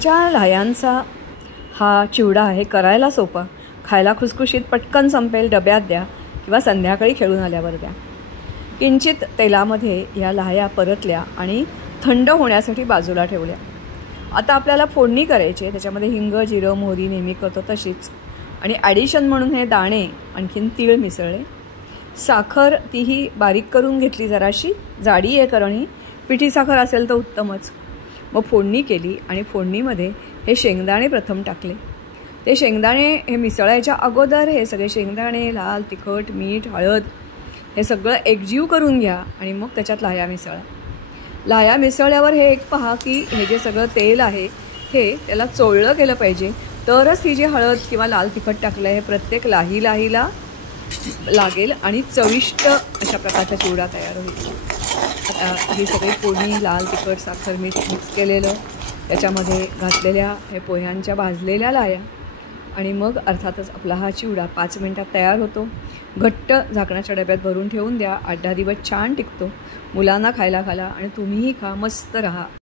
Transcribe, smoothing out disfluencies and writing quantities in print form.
च्या लाह्यांचा हा चिवडा आहे, करायला सोपा, खायला खुसखुशीत, पटकन संपेल, डब्यात द्या किंवा संध्याकाळी खेळून आल्यावर द्या। किंचित तेलामध्ये या लाह्या परतल्या आणि थंड होण्यासाठी बाजूला ठेवल्या। आता आपल्याला फोडणी करायची आहे। त्याच्यामध्ये हिंग, जिरं, मोहरी नेहमी करतो तशीच, आणि ॲडिशन म्हणून हे दाणे आणखीन तीळ मिसळले, साखर तीही बारीक करून घेतली, जराशी जाडी आहे कारण ही पिठी साखर असेल तर उत्तमच। मग फोडणी केली आणि फोडणीमध्ये हे शेंगदाणे प्रथम टाकले। ते शेंगदाणे हे मिसळायच्या अगोदर हे सगळे शेंगदाणे, लाल तिखट, मीठ, हळद हे सगळं एकजीव करून घ्या आणि मग त्याच्यात लाह्या मिसळा। लाह्या मिसळल्यावर हे एक पहा की हे जे सगळं तेल आहे हे त्याला चोळलं गेलं पाहिजे, तरच ही जी हळद किंवा लाल तिखट टाकलं आहे प्रत्येक लाहीला लागेल आणि चविष्ट अशा प्रकारचा चिवडा तयार होईल। आता ही सगळी फोडणी, लाल तिखट, साखर, मीठ मिक्स केलेलं, त्याच्यामध्ये घातलेल्या हे पोह्यांच्या भाजलेल्या लाह्या, आणि मग अर्थातच आपला हा चिवडा 5 मिनिटात तयार होतो। घट्ट झाकणाच्या डब्यात भरून ठेवून द्या, 8-10 दिवस छान टिकतो। मुलांना खायला घाला आणि तुम्हीही खा, मस्त रहा।